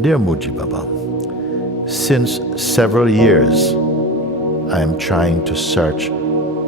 Dear Mooji Baba, since several years I am trying to search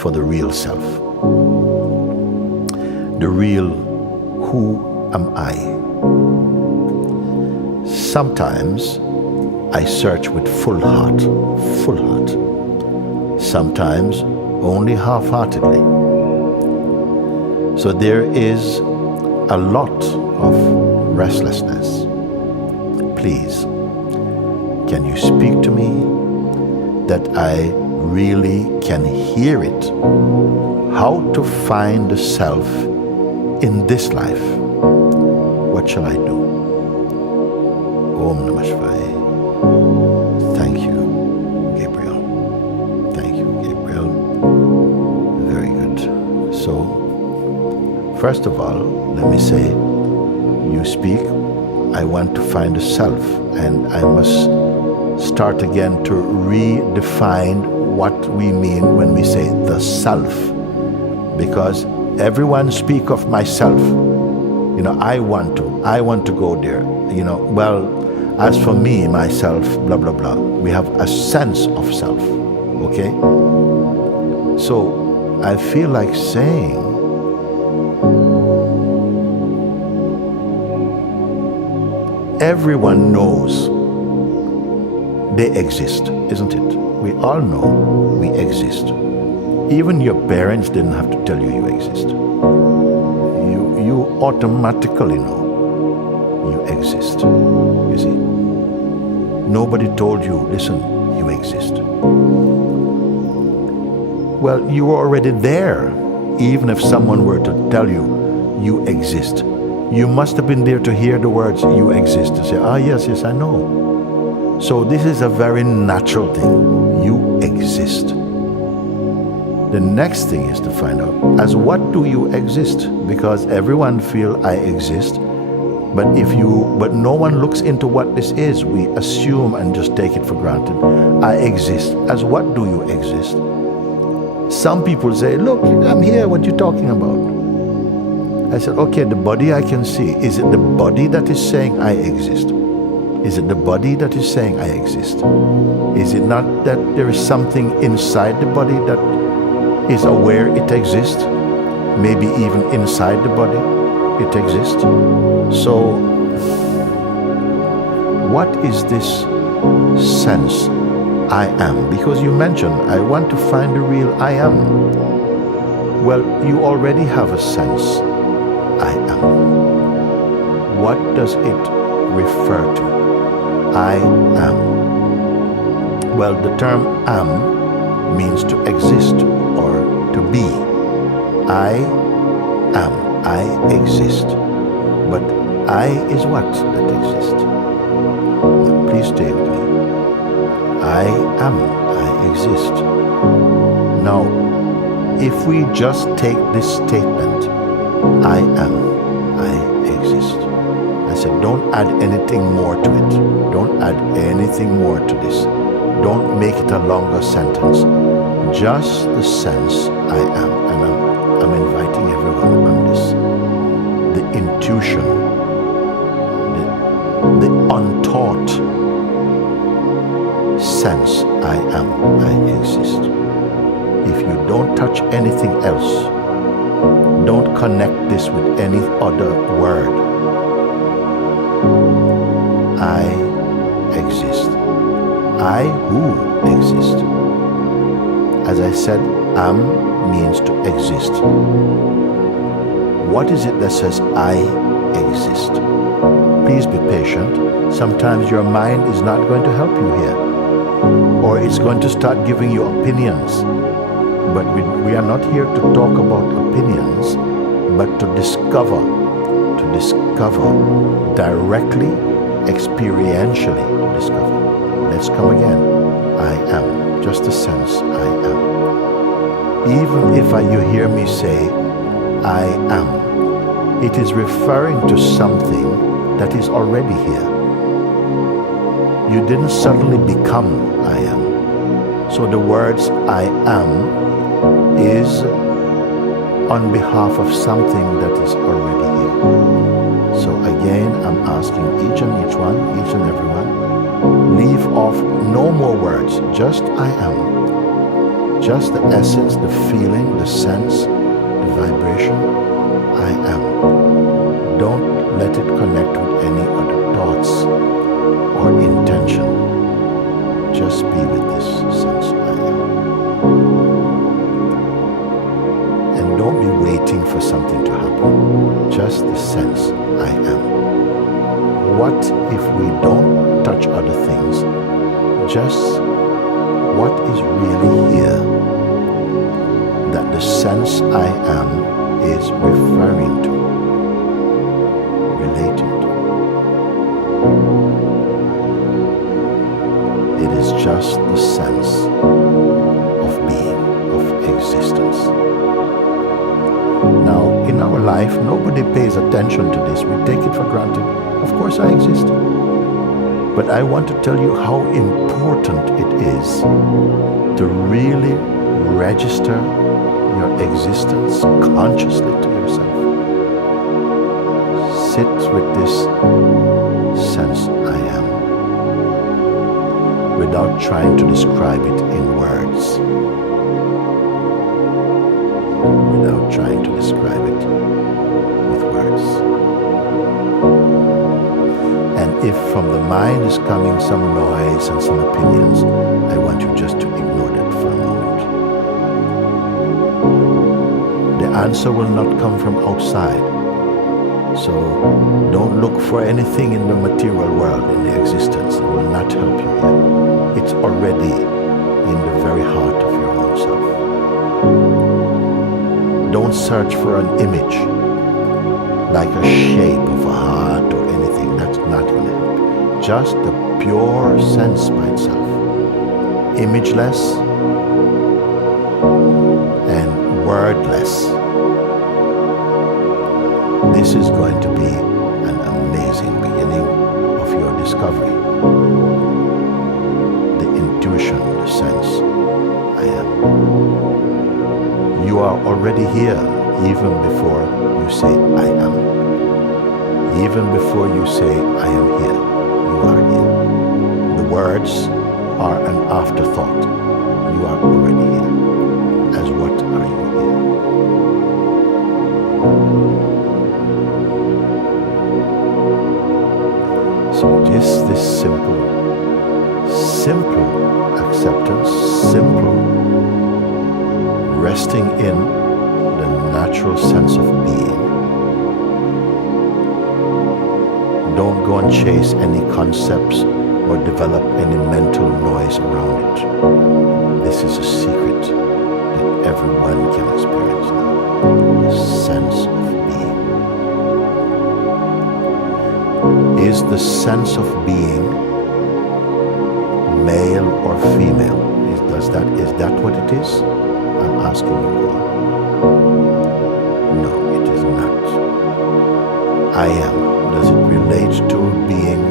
for the real self. The real who am I? Sometimes I search with full heart. Sometimes only half-heartedly. So there is a lot of restlessness. Please, can you speak to me that I really can hear it? How to find the self in this life? What shall I do? Om Namah Shivaya. Thank you, Gabriel. Thank you, Gabriel. Very good. So, first of all, let me say, you speak, I want to find a self, and I must start again to redefine what we mean when we say the self, because everyone speak of myself. You know, I want to go there. You know, well, as for me, myself, blah, blah, blah. We have a sense of self, okay? So I feel like saying, everyone knows they exist, isn't it? We all know we exist. Even your parents didn't have to tell you you exist. You automatically know you exist. You see? Nobody told you, listen, you exist. Well, you were already there, even if someone were to tell you, you exist. You must have been there to hear the words, you exist, to say, yes, I know. So this is a very natural thing. You exist. The next thing is to find out, as what do you exist? Because everyone feel I exist, but no one looks into what this is. We assume and just take it for granted. I exist. As what do you exist? Some people say, look, I'm here, what you talking about? I said, okay, the body I can see. Is it the body that is saying I exist? Is it the body that is saying I exist? Is it not that there is something inside the body that is aware it exists? Maybe even inside the body it exists? So, what is this sense I am? Because you mentioned, I want to find the real I am. Well, you already have a sense I am. What does it refer to? I am. Well, the term am means to exist or to be. I am. I exist. But I is what that exists? Please stay with me. I am. I exist. Now, if we just take this statement, I am, I exist. I said, don't add anything more to it. Don't add anything more to this. Don't make it a longer sentence. Just the sense I am. And I'm inviting everyone on this. The intuition, the untaught sense I am, I exist. If you don't touch anything else, don't connect this with any other word. I exist. I who exist. As I said, am means to exist. What is it that says I exist? Please be patient. Sometimes your mind is not going to help you here. Or it's going to start giving you opinions. But we are not here to talk about opinions, but to discover directly, experientially to discover. Let's come again. I am, just a sense I am. Even if you hear me say, I am, it is referring to something that is already here. You didn't suddenly become I am. So the words I am is on behalf of something that is already here. So again, I'm asking each and every one, leave off no more words, just I am. Just the essence, the feeling, the sense, the vibration, I am. Don't let it connect with any other thoughts or intention. Just be with this sense, I am. And don't be waiting for something to happen. Just the sense, I am. What if we don't touch other things? Just what is really here that the sense I am is referring to, relating to. It is just the sense of being, of existence. Now, in our life, nobody pays attention to this. We take it for granted. Of course I exist. But I want to tell you how important it is to really register your existence consciously to yourself. Sit with this sense I am without trying to describe it in words. Without trying to describe it with words. And if from the mind is coming some noise and some opinions, I want you just to ignore that for a moment. The answer will not come from outside. So don't look for anything in the material world, in the existence. It will not help you here. It's already in the very heart of your own self. Don't search for an image, like a shape of a heart or anything. That's not going to help. Just the pure sense by itself. Imageless and wordless. This is going to be an amazing beginning of your discovery. The intuition, the sense, I am. You are already here even before you say I am. Even before you say I am here, you are here. The words are an afterthought. You are already here. As what are you here? So just this simple acceptance, simple resting in the natural sense of being. Don't go and chase any concepts or develop any mental noise around it. This is a secret that everyone can experience now. The sense of being. Is the sense of being male or female? Is that what it is? I'm asking you all. No, it is not. I am. Does it relate to being,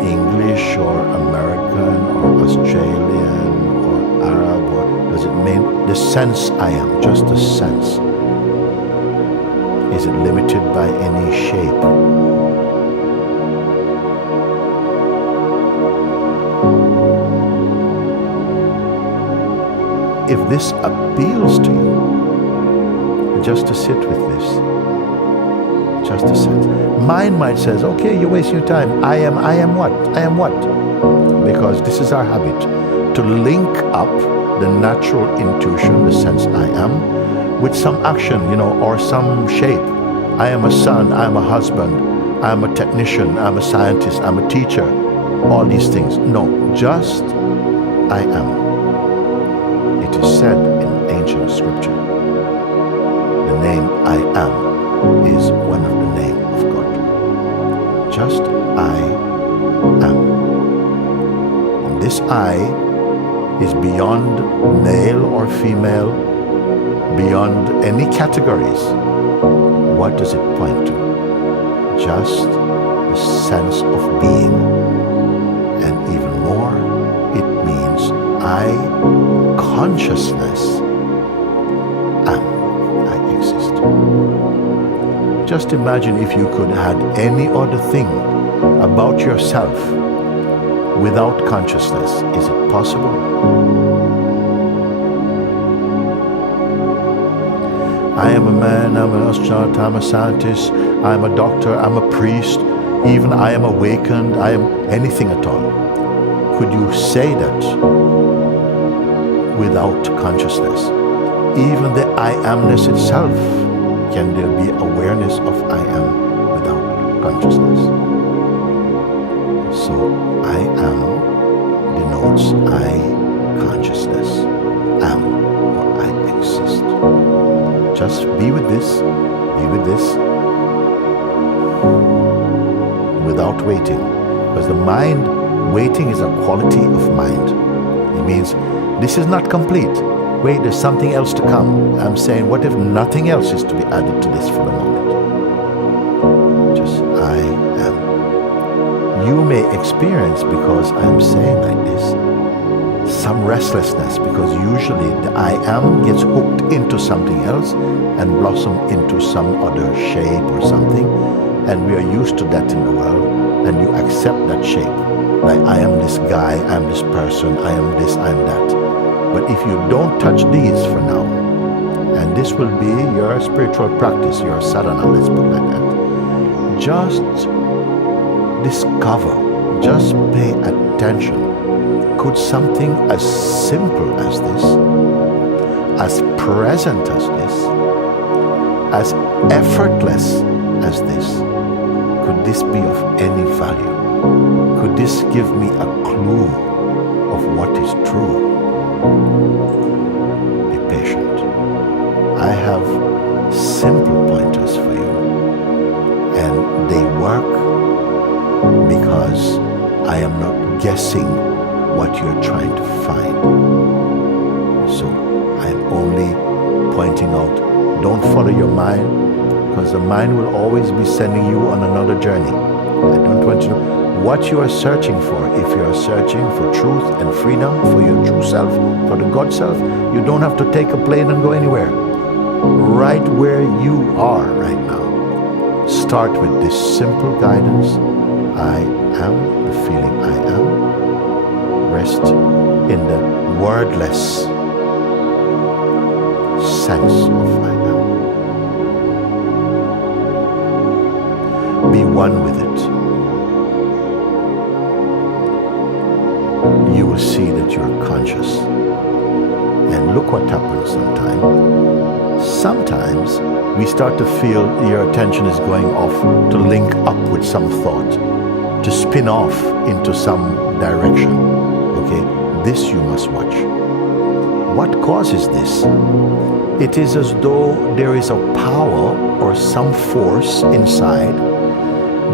English or American or Australian or Arab? Or does it mean the sense I am, just the sense? Is it limited by any shape? If this appeals to you, just to sit with this, just to sit. Mind says, okay, you're wasting your time. I am what? I am what? Because this is our habit, to link up the natural intuition, the sense I am, with some action, or some shape. I am a son, I am a husband, I am a technician, I'm a scientist, I'm a teacher, all these things. No, just I am. It is said in ancient scripture, the name I am is one of the names of God. Just I am. And this I is beyond male or female, beyond any categories. What does it point to? Just the sense of being. And even more, it means consciousness am. I exist. Just Just imagine if you could add any other thing about yourself without consciousness. Is it possible? I am a man, I'm an astronaut, I'm a scientist, I'm a doctor, I'm a priest, even I am awakened, I am anything at all. Could you say that without consciousness? Even the I amness itself, can there be awareness of I am without consciousness? So I am denotes I consciousness, am, or I exist. Just be with this, without waiting. Because the mind, waiting is a quality of mind. It means this is not complete. Wait, there's something else to come. I'm saying, what if nothing else is to be added to this for the moment? Just I am. You may experience, because I'm saying like this, some restlessness, because usually the I am gets hooked into something else and blossom into some other shape or something, and we are used to that in the world, and you accept that shape. Like, I am this guy, I am this person, I am this, I am that. But if you don't touch these for now, and this will be your spiritual practice, your sadhana, let's put it like that, just discover, just pay attention. Could something as simple as this, as present as this, as effortless as this, could this be of any value? Could this give me a clue of what is true? Be patient. I have simple pointers for you, and they work because I am not guessing what you're trying to find. So I'm only pointing out, don't follow your mind, because the mind will always be sending you on another journey. I don't want you to know what you are searching for. If you are searching for truth and freedom, for your true self, for the God self, you don't have to take a plane and go anywhere. Right where you are right now. Start with this simple guidance. I am the feeling I am. Rest in the wordless sense of I am. Be one with it. You will see that you're conscious. And look what happens sometimes. Sometimes we start to feel your attention is going off to link up with some thought, to spin off into some direction. Okay, this you must watch. What causes this? It is as though there is a power or some force inside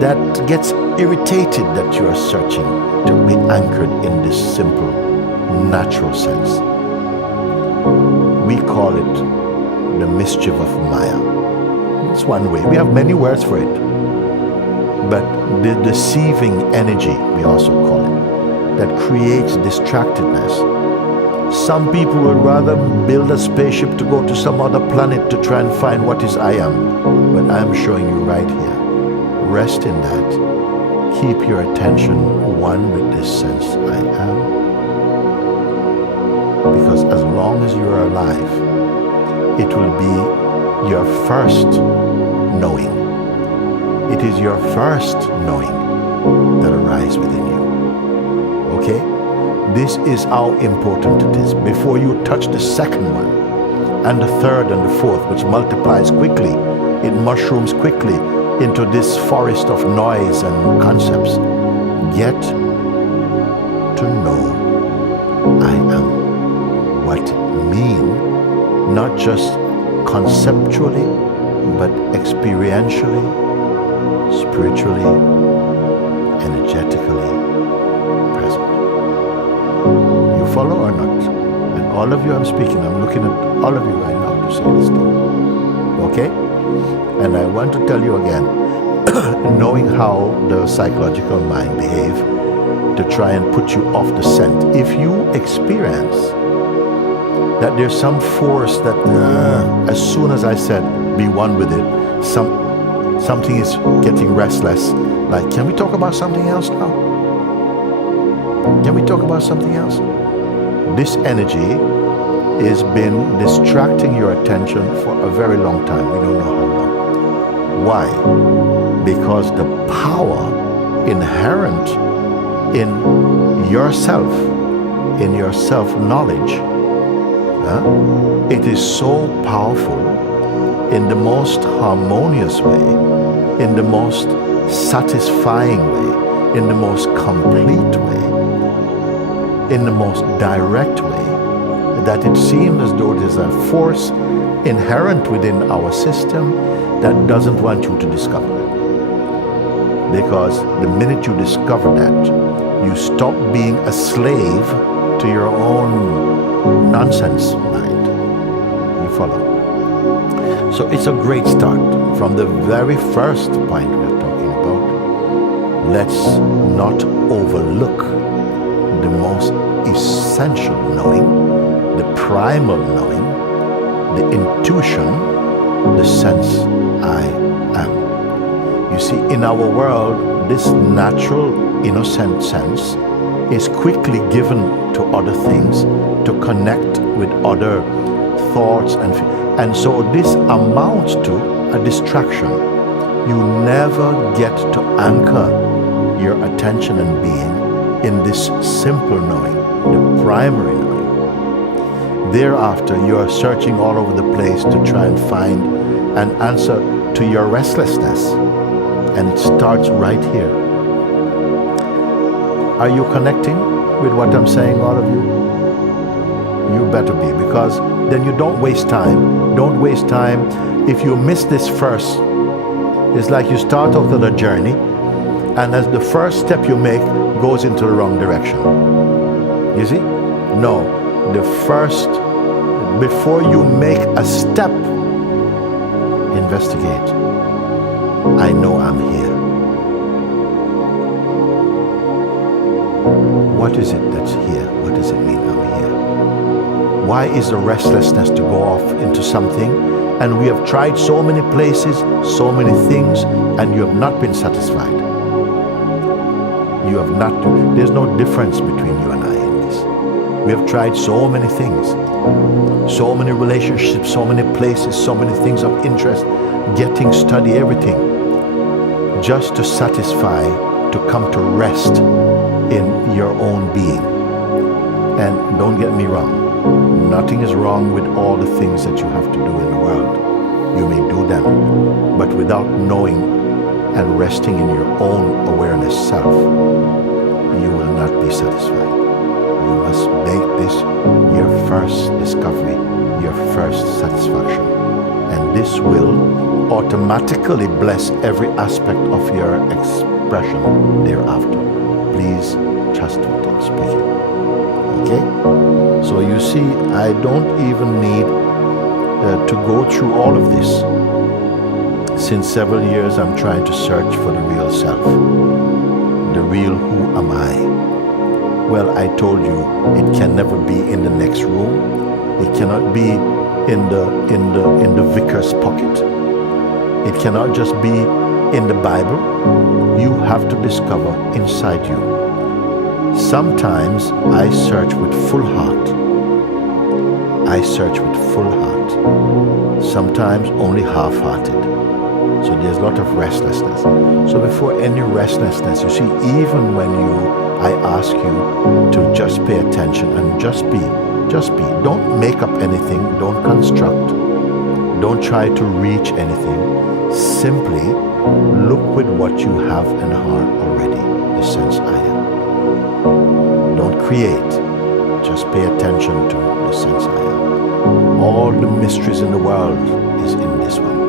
that gets irritated that you are searching to be anchored in this simple, natural sense. We call it the mischief of Maya. It's one way. We have many words for it. But the deceiving energy, we also call it, that creates distractedness. Some people would rather build a spaceship to go to some other planet to try and find what is I am. But I'm showing you right here. Rest in that. Keep your attention one with this sense, I am. Because as long as you are alive, it will be your first knowing. It is your first knowing that arises within you. Okay? This is how important it is. Before you touch the second one, and the third and the fourth, which multiplies quickly, it mushrooms quickly into this forest of noise and concepts. Get to know I am. What it means, not just conceptually, but experientially, spiritually, energetically present. You follow or not? And all of you I'm speaking, I'm looking at all of you right now to say this thing. Okay? And I want to tell you again, knowing how the psychological mind behave to try and put you off the scent. If you experience that there's some force that, as soon as I said, be one with it, something is getting restless, like, can we talk about something else now? Can we talk about something else? This energy has been distracting your attention for a very long time. We don't know how long. Why? Because the power inherent in yourself, in your self-knowledge, it is so powerful in the most harmonious way, in the most satisfying way, in the most complete way, in the most direct way, that it seems as though there's a force inherent within our system that doesn't want you to discover it. Because the minute you discover that, you stop being a slave to your own nonsense mind. You follow? So it's a great start. From the very first point we're talking about, let's not overlook the most essential knowing, the primal knowing, the intuition, the sense I am. You see, in our world, this natural, innocent sense is quickly given to other things, to connect with other thoughts, and so this amounts to a distraction. You never get to anchor your attention and being in this simple knowing, the primary knowing. Thereafter, you are searching all over the place to try and find an answer to your restlessness, and it starts right here. Are you connecting with what I'm saying, all of you? You better be, because then you don't waste time. Don't waste time. If you miss this first, it's like you start out on a journey, and as the first step you make goes into the wrong direction. You see? No. The first, before you make a step, investigate. I know I'm here. What is it that's here? What does it mean I'm here? Why is the restlessness to go off into something, and we have tried so many places, so many things, and you have not been satisfied? You have not. There's no difference between you and I in this. We have tried so many things, so many relationships, so many places, so many things of interest, getting, study, everything, just to satisfy, to come to rest in your own being. And don't get me wrong, nothing is wrong with all the things that you have to do in the world. You may do them, but without knowing and resting in your own awareness self, you will not be satisfied. You must make this your first discovery, your first satisfaction. And this will automatically bless every aspect of your expression thereafter. Please trust what I'm speaking. Okay? So you see, I don't even need to go through all of this. Since several years, I'm trying to search for the real self, the real who am I. Well, I told you, it can never be in the next room. It cannot be in the vicar's pocket. It cannot just be in the Bible. You have to discover inside you. Sometimes I search with full heart. I search with full heart. Sometimes only half-hearted. So there's a lot of restlessness. So before any restlessness, you see, even when I ask you to just pay attention and just be. Don't make up anything. Don't construct. Don't try to reach anything. Simply look with what you have in heart already, the sense I am. Don't create. Just pay attention to the sense I am. All the mysteries in the world is in this one.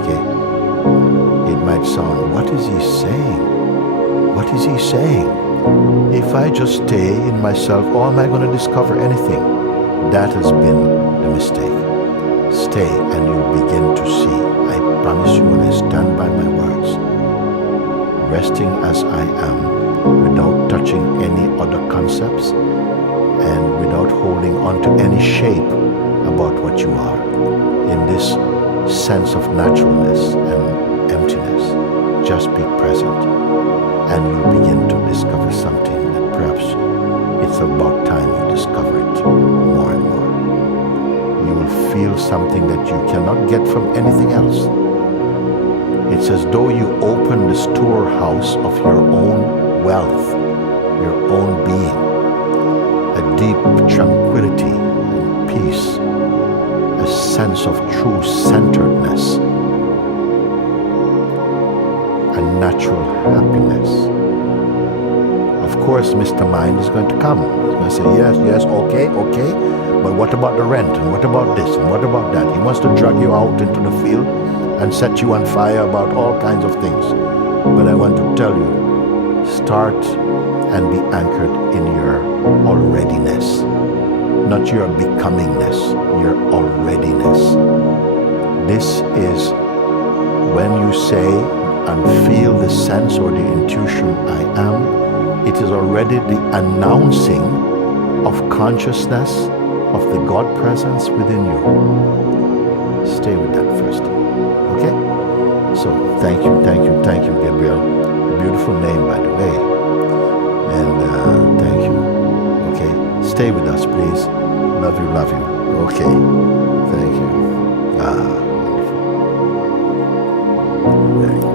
Okay? It might sound, what is he saying? What is he saying? If I just stay in myself, how am I going to discover anything? That has been the mistake. Stay and you'll begin to see. I promise you, and I stand by my words. Resting as I am, without touching any other concepts, and without holding on to any shape about what you are, in this sense of naturalness and emptiness. Just be present, and you'll begin to discover something that perhaps it's about time you discover it more and more. You will feel something that you cannot get from anything else. It's as though you open the storehouse of your own wealth, your own being, a deep tranquility and peace, a sense of true centeredness, a natural happiness. Of course, Mr. Mind is going to come. He's going to say, yes, yes, okay, but what about the rent? And what about this? And what about that? He wants to drag you out into the field and set you on fire about all kinds of things. But I want to tell you, start and be anchored in your alreadiness, not your becomingness, your alreadiness. This is when you say and feel the sense or the intuition, I am, it is already the announcing of consciousness of the God presence within you. Stay with that first. Okay? So thank you, Gabriel. Beautiful name, by the way. And thank you. Okay? Stay with us, please. Love you. Okay. Thank you. Wonderful. Very good.